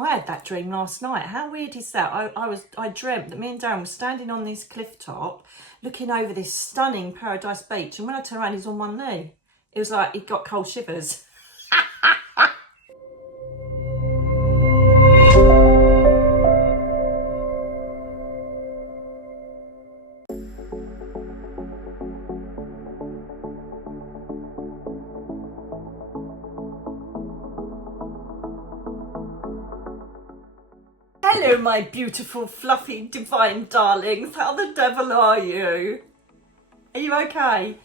I had that dream last night. How weird is that? I dreamt that me and Darren were standing on this cliff top, looking over this stunning paradise beach, and when I turned around, he's on one knee. It was like he got cold shivers. Hello, my beautiful, fluffy, divine darlings. How the devil are you? Are you okay?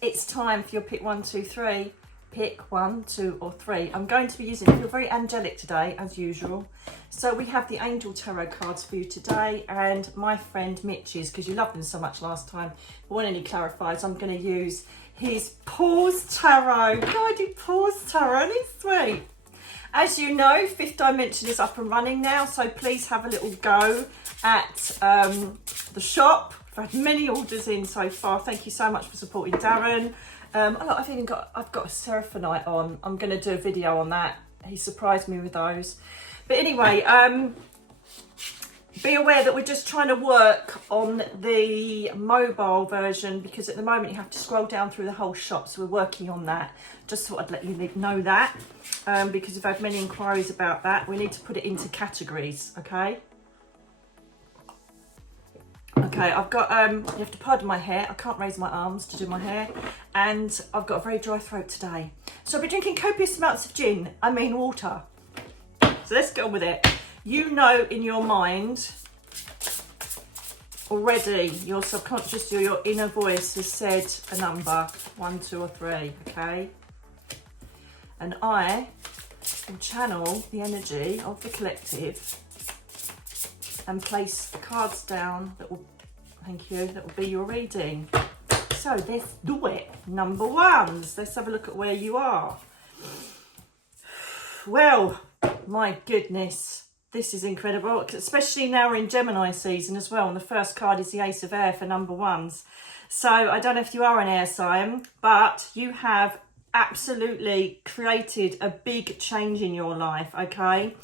It's time for your pick 1, 2, 3. Pick 1, 2 or 3. I'm going to be using, I feel very angelic today, as usual. So we have the Angel Tarot cards for you today, and my friend Mitch's, because you loved them so much last time. But when he clarifies, I'm going to use his Pause Tarot. Guided Pause Tarot, and it's sweet. As you know, Fifth Dimension is up and running now, so please have a little go at the shop. I've had many orders in so far. Thank you so much for supporting Darren. I've got a Seraphonite on. I'm going to do a video on that. He surprised me with those. But anyway, be aware that we're just trying to work on the mobile version, because at the moment you have to scroll down through the whole shop, so we're working on that. Just thought I'd let you know that, because we've had many inquiries about that. We need to put it into categories, okay? Okay, I've got, you have to pardon my hair. I can't raise my arms to do my hair, and I've got a very dry throat today. So I'll be drinking copious amounts of water. So let's get on with it. You know in your mind already, your subconscious or your inner voice has said a number, 1, 2 or 3, okay? And I will channel the energy of the collective and place the cards down that will, thank you, that will be your reading. So let's do it. Number 1s, let's have a look at where you are. Well, my goodness. This is incredible, especially now we're in Gemini season as well, and the first card is the Ace of Air for number 1s. So I don't know if you are an air sign, but you have absolutely created a big change in your life, okay?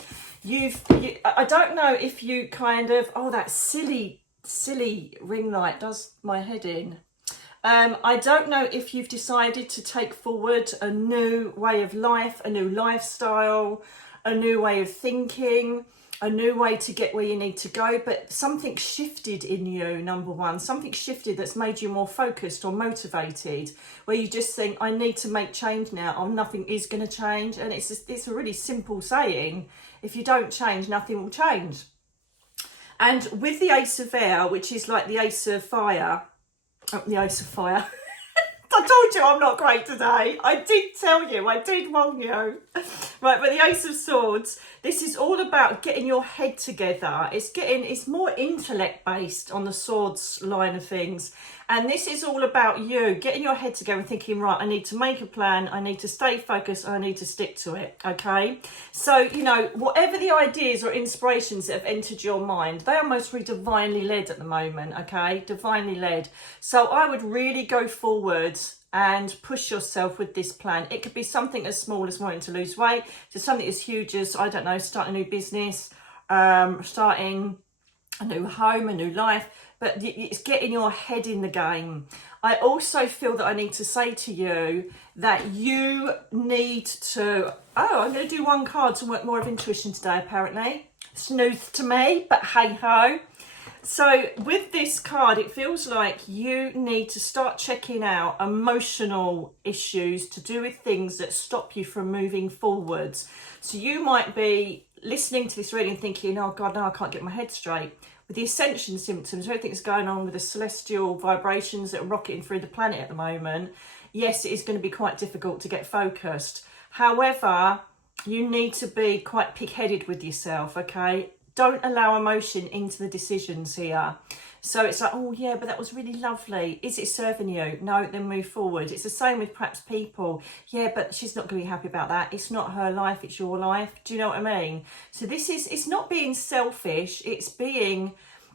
I don't know if you kind of, oh, that silly ring light does my head in. I don't know if you've decided to take forward a new way of life, a new lifestyle, a new way of thinking, a new way to get where you need to go, but something shifted in you, number 1. Something shifted that's made you more focused or motivated, where you just think, I need to make change now, or nothing is going to change. And it's a really simple saying. If you don't change, nothing will change. And with the Ace of Air, which is like the Ace of Fire, I told you I'm not great today. I did tell you, I did warn you. Right, but the Ace of Swords, this is all about getting your head together. It's more intellect based on the swords line of things. And this is all about you getting your head together and thinking, right, I need to make a plan, I need to stay focused, I need to stick to it, okay? So, you know, whatever the ideas or inspirations that have entered your mind, they are mostly divinely led at the moment, okay? Divinely led. So I would really go forward and push yourself with this plan. It could be something as small as wanting to lose weight to something as huge as, I don't know, starting a new business, starting a new home, a new life, but it's getting your head in the game. I also feel that I need to say to you that you need to, I'm going to do 1 card to work more of intuition today, apparently. Snooth to me, but hey ho. So with this card, it feels like you need to start checking out emotional issues to do with things that stop you from moving forwards. So you might be listening to this reading and thinking, oh God, no, I can't get my head straight. With the ascension symptoms, everything that's going on with the celestial vibrations that are rocketing through the planet at the moment, yes, it is going to be quite difficult to get focused. However, you need to be quite pig-headed with yourself, okay? Don't allow emotion into the decisions here. So it's like, oh yeah, but that was really lovely. Is it serving you? No, then move forward. It's the same with perhaps people. Yeah, but she's not going to be happy about that. It's not her life, it's your life. Do you know what I mean? So it's not being selfish. It's being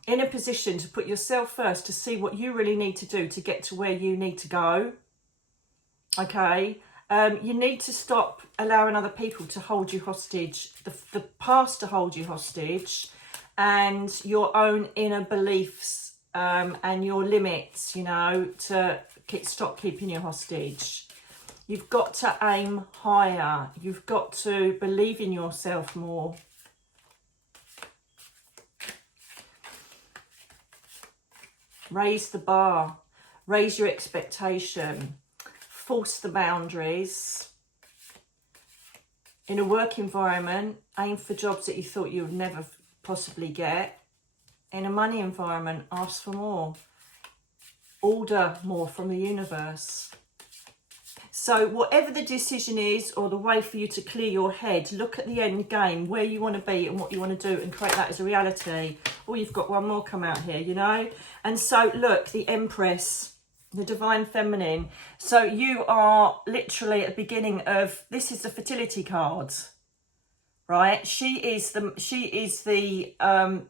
in a position to put yourself first, to see what you really need to do to get to where you need to go. Okay? You need to stop allowing other people to hold you hostage, the past to hold you hostage, and your own inner beliefs and your limits, you know, to stop keeping you hostage. You've got to aim higher. You've got to believe in yourself more. Raise the bar. Raise your expectation. Force the boundaries. In a work environment, aim for jobs that you thought you would never possibly get. In a money environment, ask for more. Order more from the universe. So whatever the decision is, or the way for you to clear your head, look at the end game, where you want to be and what you want to do, and create that as a reality. Oh, you've got one more come out here, you know. And so look, the Empress, the Divine Feminine. So you are literally at the beginning of, this is the fertility card, right? She is the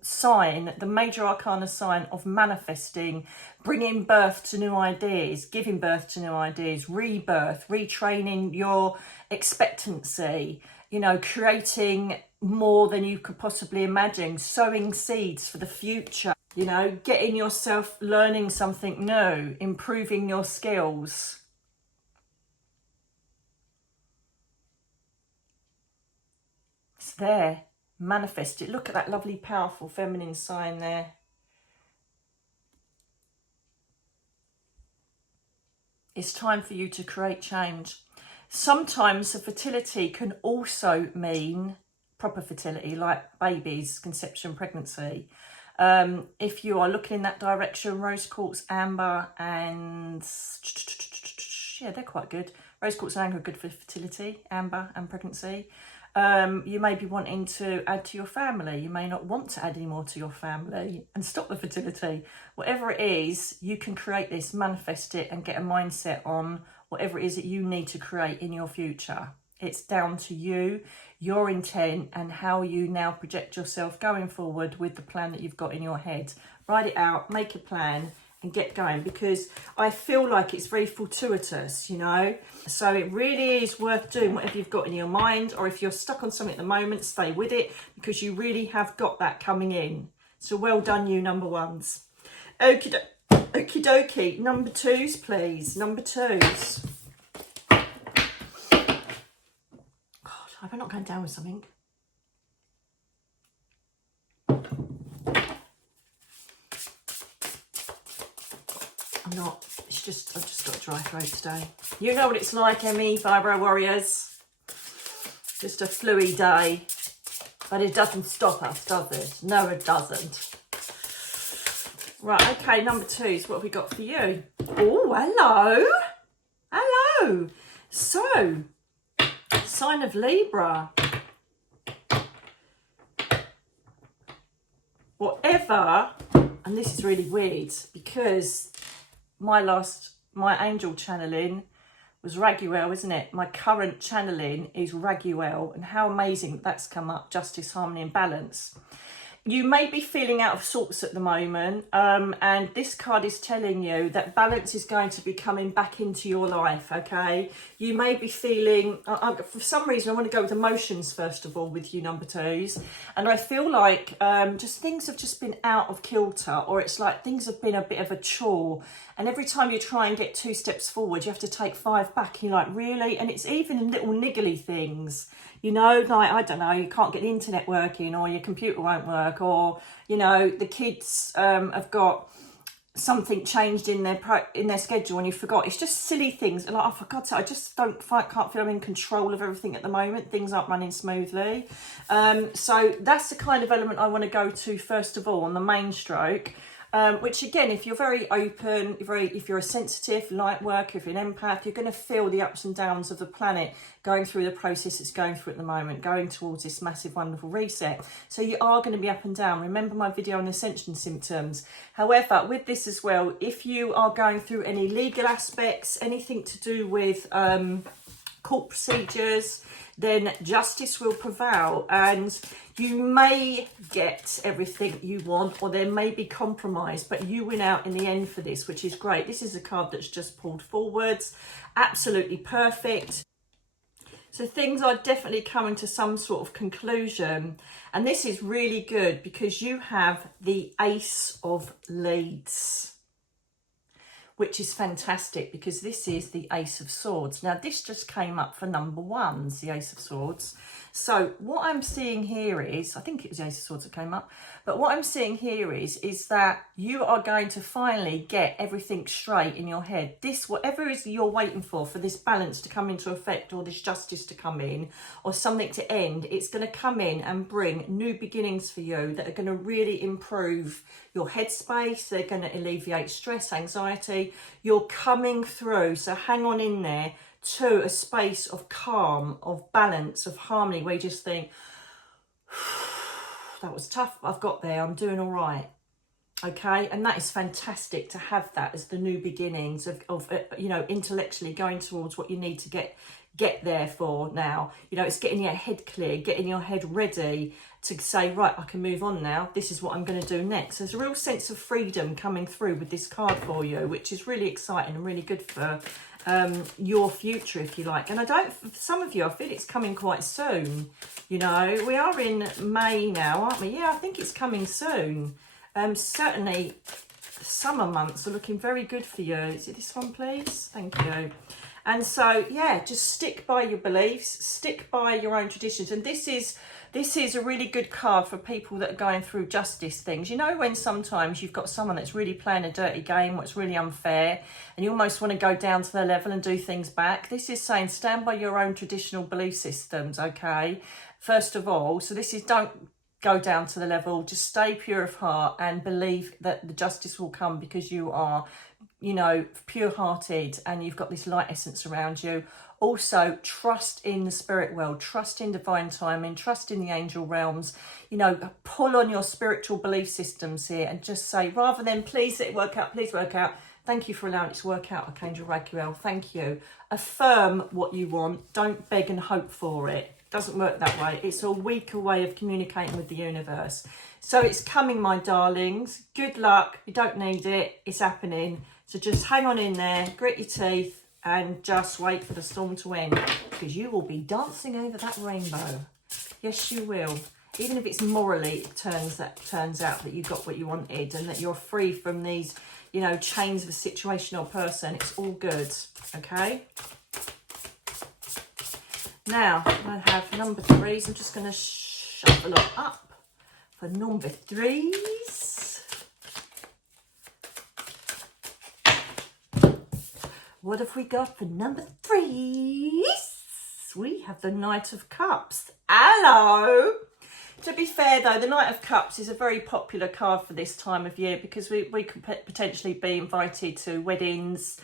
sign, the major arcana sign of manifesting, bringing birth to new ideas, giving birth to new ideas, rebirth, retraining your expectancy, you know, creating more than you could possibly imagine, sowing seeds for the future, you know, getting yourself learning something new, improving your skills. It's there. Manifest it. Look at that lovely, powerful feminine sign there. It's time for you to create change. Sometimes the fertility can also mean proper fertility, like babies, conception, pregnancy. If you are looking in that direction, rose quartz, amber, and yeah, they're quite good. Rose quartz and amber are good for fertility, amber and pregnancy. You may be wanting to add to your family. You may not want to add any more to your family and stop the fertility. Whatever it is, you can create this, manifest it, and get a mindset on whatever it is that you need to create in your future. It's down to you, your intent, and how you now project yourself going forward with the plan that you've got in your head. Write it out, make a plan, and get going, because I feel like it's very fortuitous, you know. So it really is worth doing whatever you've got in your mind, or if you're stuck on something at the moment, stay with it, because you really have got that coming in. So well done, you number ones. Okie dokie. Number twos, please. Number twos. God, I hope I'm not going down with something. I'm not. I've just got a dry throat today. You know what it's like, Emmy, Vibro Warriors. Just a fluey day. But it doesn't stop us, does it? No, it doesn't. Right, okay, number twos. What have we got for you? Oh, hello. Hello. So, sign of Libra. Whatever, and this is really weird, because my angel channeling was Raguel, isn't it? My current channeling is Raguel, and how amazing that's come up. Justice, harmony and balance. You may be feeling out of sorts at the moment, and this card is telling you that balance is going to be coming back into your life, okay? You may be feeling, for some reason, I want to go with emotions first of all with you number twos, and I feel like just things have just been out of kilter, or it's like things have been a bit of a chore, and every time you try and get 2 steps forward, you have to take 5 back, and you're like, really? And it's even in little niggly things. You know, like, I don't know, you can't get the internet working, or your computer won't work, or, you know, the kids have got something changed in their schedule and you forgot. It's just silly things. Like, oh, for God's sake, I just can't feel I'm in control of everything at the moment. Things aren't running smoothly. So that's the kind of element I want to go to first of all on the main stroke. Which again, if you're very open, if you're a sensitive light worker, if you're an empath, you're going to feel the ups and downs of the planet going through the process it's going through at the moment, going towards this massive, wonderful reset. So you are going to be up and down. Remember my video on ascension symptoms. However, with this as well, if you are going through any legal aspects, anything to do with court procedures, then justice will prevail, and you may get everything you want, or there may be compromise, but you win out in the end for this, which is great. This is a card that's just pulled forwards. Absolutely perfect. So things are definitely coming to some sort of conclusion. And this is really good because you have the Ace of Leads, which is fantastic because this is the Ace of Swords. Now, this just came up for number ones, the Ace of Swords. So what I'm seeing here is, I think it was the Ace of Swords that came up, but what I'm seeing here is that you are going to finally get everything straight in your head. This, whatever is you're waiting for this balance to come into effect, or this justice to come in, or something to end, it's going to come in and bring new beginnings for you that are going to really improve your headspace. They're going to alleviate stress, anxiety. You're coming through, so hang on in there to a space of calm, of balance, of harmony, where you just think, that was tough, but I've got there, I'm doing all right. Okay, and that is fantastic to have that as the new beginnings of you know, intellectually going towards what you need to get there for now. You know, it's getting your head clear, getting your head ready to say, right, I can move on now. This is what I'm going to do next. There's a real sense of freedom coming through with this card for you, which is really exciting and really good for your future, if you like. And for some of you, I feel it's coming quite soon. You know, we are in May now, aren't we? Yeah, I think it's coming soon. Certainly summer months are looking very good for you. Is it this one, please? Thank you. And so, yeah, just stick by your beliefs, stick by your own traditions. And this is a really good card for people that are going through justice things. You know, when sometimes you've got someone that's really playing a dirty game, what's really unfair, and you almost want to go down to their level and do things back. This is saying stand by your own traditional belief systems, okay? First of all, so this is don't go down to the level, just stay pure of heart and believe that the justice will come because you are, you know, pure-hearted and you've got this light essence around you. Also, trust in the spirit world, trust in divine timing, trust in the angel realms. You know, pull on your spiritual belief systems here and just say, rather than please let it work out, please work out, thank you for allowing it to work out, Archangel Raphael, thank you. Affirm what you want, don't beg and hope for it. Doesn't work that way. It's a weaker way of communicating with the universe. So it's coming, my darlings. Good luck. You don't need it. It's happening. So just hang on in there, grit your teeth, and just wait for the storm to end, because you will be dancing over that rainbow. Yes, you will. Even if it's morally, it turns out that you got what you wanted and that you're free from these, you know, chains of a situation or person. It's all good. Okay. Now, I have number threes. I'm just going to shuffle it up for number threes. What have we got for number threes? We have the Knight of Cups. Hello! To be fair, though, the Knight of Cups is a very popular card for this time of year because we could potentially be invited to weddings,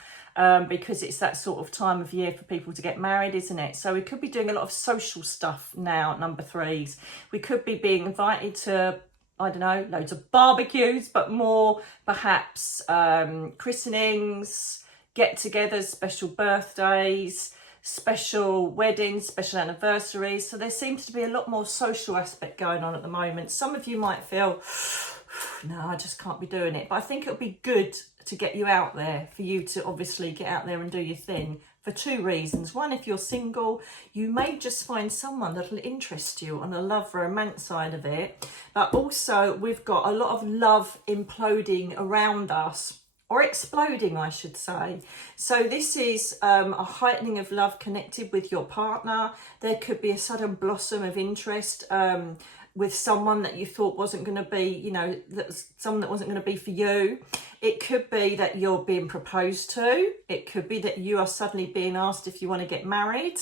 because it's that sort of time of year for people to get married, isn't it? So we could be doing a lot of social stuff now, number threes. We could be being invited to, I don't know, loads of barbecues, but more perhaps christenings, get-togethers, special birthdays, special weddings, special anniversaries. So there seems to be a lot more social aspect going on at the moment. Some of you might feel, no, I just can't be doing it. But I think it'll be good to get you out there, for you to obviously get out there and do your thing, for two reasons. One, if you're single, you may just find someone that'll interest you on the love romance side of it. But also, we've got a lot of love imploding around us, or exploding, I should say. So this is a heightening of love connected with your partner. There could be a sudden blossom of interest with someone that you thought wasn't going to be, you know, someone that wasn't going to be for you. It could be that you're being proposed to. It could be that you are suddenly being asked if you want to get married.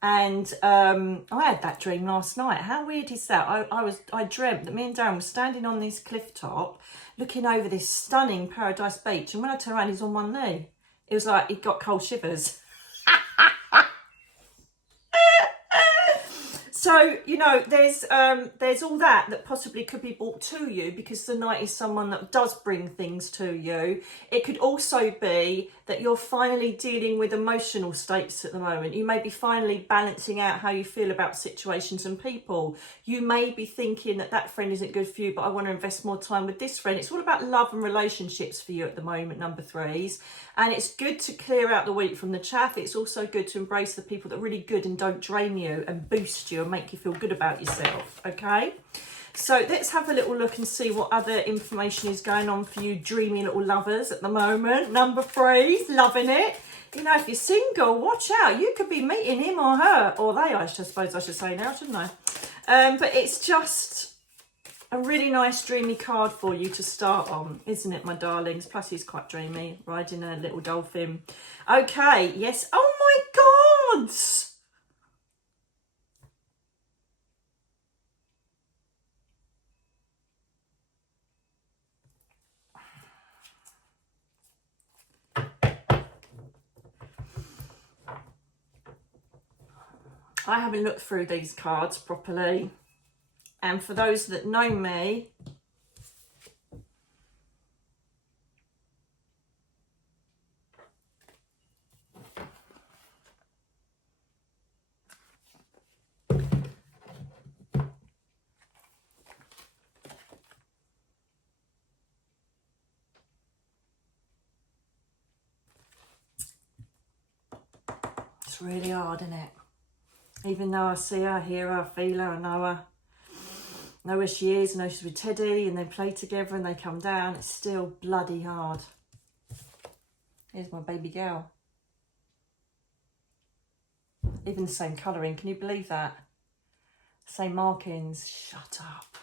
And I had that dream last night. How weird is that? I dreamt that me and Darren were standing on this cliff top, looking over this stunning Paradise Beach. And when I turned around, he's on one knee. It was like he got cold shivers. So, you know, there's all that possibly could be brought to you, because the Knight is someone that does bring things to you. It could also be that you're finally dealing with emotional states at the moment. You may be finally balancing out how you feel about situations and people. You may be thinking that that friend isn't good for you, but I want to invest more time with this friend. It's all about love and relationships for you at the moment, number threes. And it's good to clear out the wheat from the chaff. It's also good to embrace the people that are really good and don't drain you and boost you and make you feel good about yourself, okay? So let's have a little look and see what other information is going on for you dreamy little lovers at the moment. Number threes, loving it. You know, if you're single, watch out. You could be meeting him or her, or they, I suppose I should say now, shouldn't I? But it's just a really nice dreamy card for you to start on, isn't it, my darlings? Plus he's quite dreamy, riding a little dolphin. Okay, yes. Oh my God! I haven't looked through these cards properly, and for those that know me, it's really hard, isn't it? Even though I see her, hear her, feel her, I know where she is, I know she's with Teddy, and they play together and they come down, it's still bloody hard. Here's my baby girl. Even the same colouring, can you believe that? Same markings. Shut up.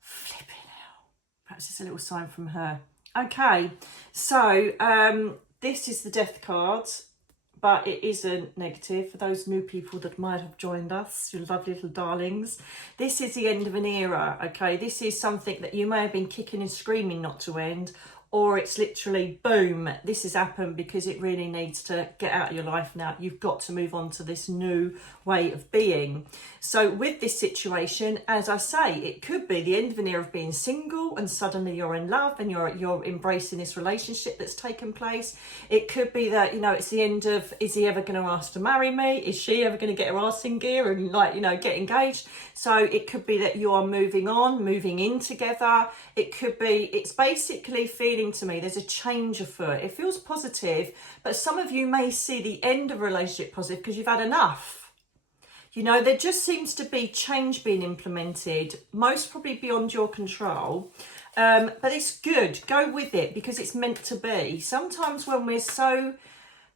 Flipping hell. Perhaps it's a little sign from her. Okay, so this is the death card, but it isn't negative for those new people that might have joined us, you lovely little darlings. This is the end of an era, okay? This is something that you may have been kicking and screaming not to end, or it's literally, boom, this has happened because it really needs to get out of your life now. You've got to move on to this new way of being. So with this situation, as I say, it could be the end of an era of being single and suddenly you're in love and you're embracing this relationship that's taken place. It could be that, you know, it's the end of, is he ever going to ask to marry me? Is she ever going to get her arse in gear and, like, you know, get engaged? So it could be that you are moving on, moving in together. It could be, it's basically feeling to me there's a change afoot. It feels positive, but some of you may see the end of a relationship positive because you've had enough. You know, there just seems to be change being implemented, most probably beyond your control. But it's good. Go with it because it's meant to be. Sometimes when we're so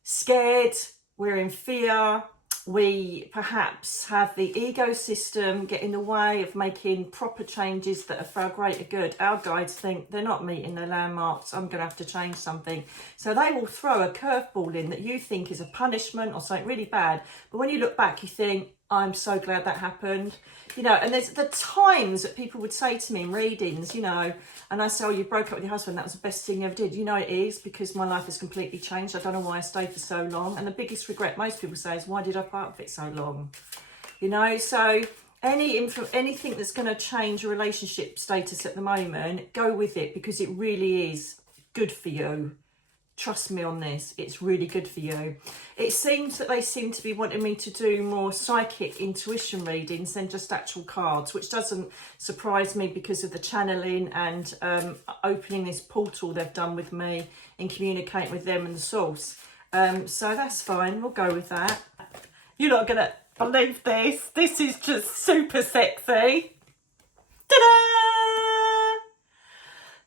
scared, we're in fear, we perhaps have the ego system get in the way of making proper changes that are for our greater good. Our guides think they're not meeting their landmarks, I'm going to have to change something. So they will throw a curveball in that you think is a punishment or something really bad. But when you look back, you think, I'm so glad that happened. You know, and there's the times that people would say to me in readings, you know, and I say, oh, you broke up with your husband, that was the best thing you ever did. You know, it is, because my life has completely changed. I don't know why I stayed for so long. And the biggest regret most people say is, why did I put up with it so long? You know, so anything that's going to change your relationship status at the moment, go with it because it really is good for you. Trust me on this, it's really good for you. It seems that they seem to be wanting me to do more psychic intuition readings than just actual cards, which doesn't surprise me because of the channeling and opening this portal they've done with me and communicating with them and the source. So that's fine, we'll go with that. You're not going to believe this. This is just super sexy. Ta-da!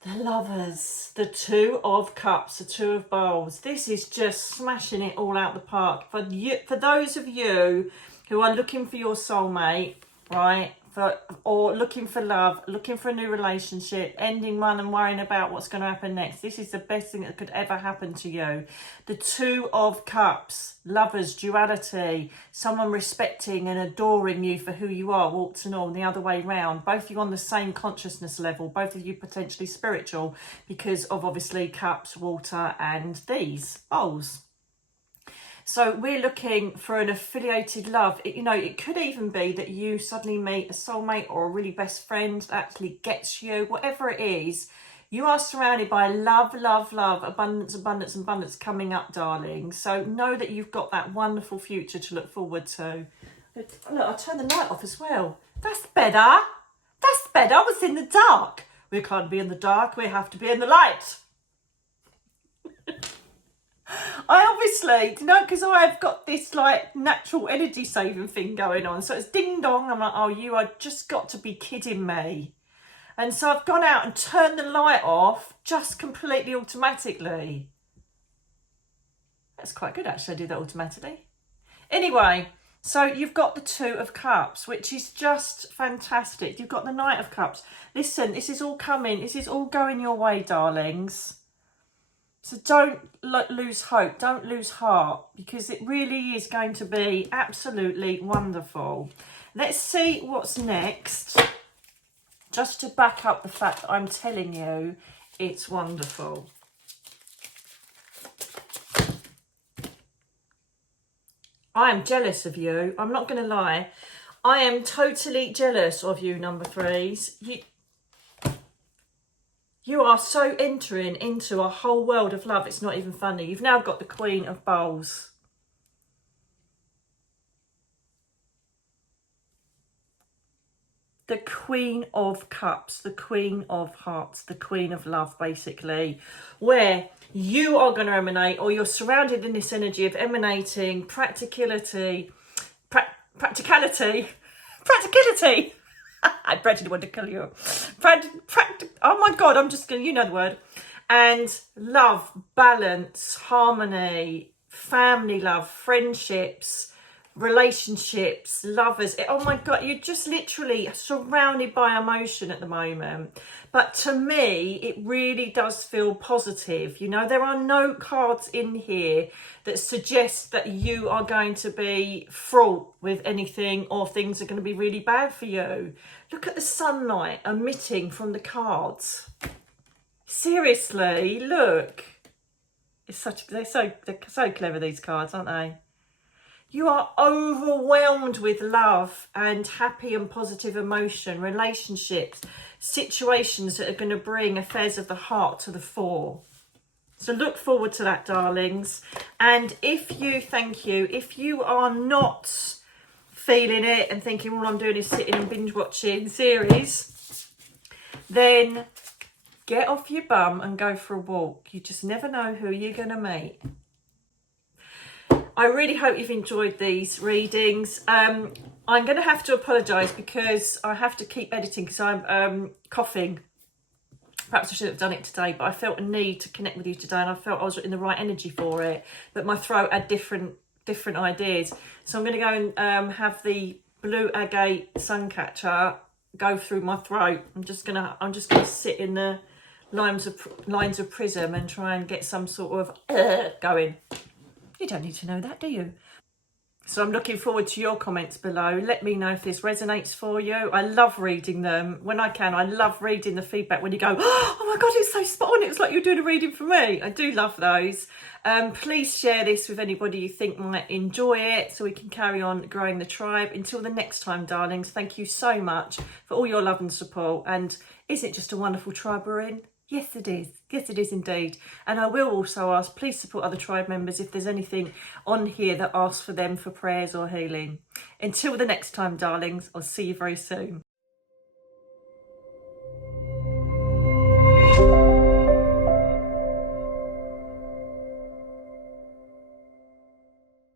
The Lovers, the Two of Cups, the Two of Bowls. This is just smashing it all out the park. For you, for those of you who are looking for your soulmate, right, or looking for love, looking for a new relationship, ending one and worrying about what's going to happen next, this is the best thing that could ever happen to you. The Two of Cups, lovers, duality, someone respecting and adoring you for who you are, warts and all, and the other way round. Both of you on the same consciousness level, both of you potentially spiritual because of obviously cups, water, and these bowls. So we're looking for an affiliated love. You know, it could even be that you suddenly meet a soulmate or a really best friend that actually gets you. Whatever it is, You are surrounded by love, love, love, abundance, abundance, abundance coming up, darling. So know that you've got that wonderful future to look forward to. Look, I'll turn the light off as well. That's better. That's better. I was in the dark. We can't be in the dark. We have to be in the light. I obviously, because I've got this like natural energy saving thing going on. So it's ding dong. I'm like, oh, you are just got to be kidding me. And so I've gone out and turned the light off just completely automatically. That's quite good, actually. I do that automatically. Anyway, so you've got the Two of Cups, which is just fantastic. You've got the Knight of Cups. Listen, this is all coming. This is all going your way, darlings. So don't lose hope, don't lose heart, because it really is going to be absolutely wonderful. Let's see what's next, just to back up the fact that I'm telling you it's wonderful. I am jealous of you. I'm not going to lie. I am totally jealous of you, number threes. You are so entering into a whole world of love. It's not even funny. You've now got the Queen of Bowls. The Queen of Cups, the Queen of Hearts, the Queen of Love, basically, where you are going to emanate, or you're surrounded in this energy of emanating practicality. I practically want to kill you. Oh my God, I'm just going to, you know the word. And love, balance, harmony, family love, friendships, relationships, lovers. Oh my God, you're just literally surrounded by emotion at the moment. But to me, it really does feel positive. You know, there are no cards in here that suggest that you are going to be fraught with anything or things are going to be really bad for you. Look at the sunlight emitting from the cards. Seriously, look. They're so clever, these cards, aren't they? You are overwhelmed with love and happy and positive emotion, relationships, situations that are going to bring affairs of the heart to the fore. So look forward to that, darlings. And if you are not feeling it and thinking all I'm doing is sitting and binge watching series, then get off your bum and go for a walk. You just never know who you're going to meet. I really hope you've enjoyed these readings. I'm going to have to apologise because I have to keep editing because I'm coughing. Perhaps I should have done it today, but I felt a need to connect with you today and I felt I was in the right energy for it. But my throat had different ideas. So I'm going to go and have the blue agate suncatcher go through my throat. I'm just gonna sit in the lines of prism and try and get some sort of going. You don't need to know that, do you? So I'm looking forward to your comments below. Let me know if this resonates for you. I love reading them. When I can, I love reading the feedback when you go, oh my God, it's so spot on. It's like you're doing a reading for me. I do love those. Please share this with anybody you think might enjoy it so we can carry on growing the tribe. Until the next time, darlings, thank you so much for all your love and support. And isn't it just a wonderful tribe we're in? Yes, it is. Yes, it is indeed. And I will also ask, please support other tribe members if there's anything on here that asks for them for prayers or healing. Until the next time, darlings, I'll see you very soon.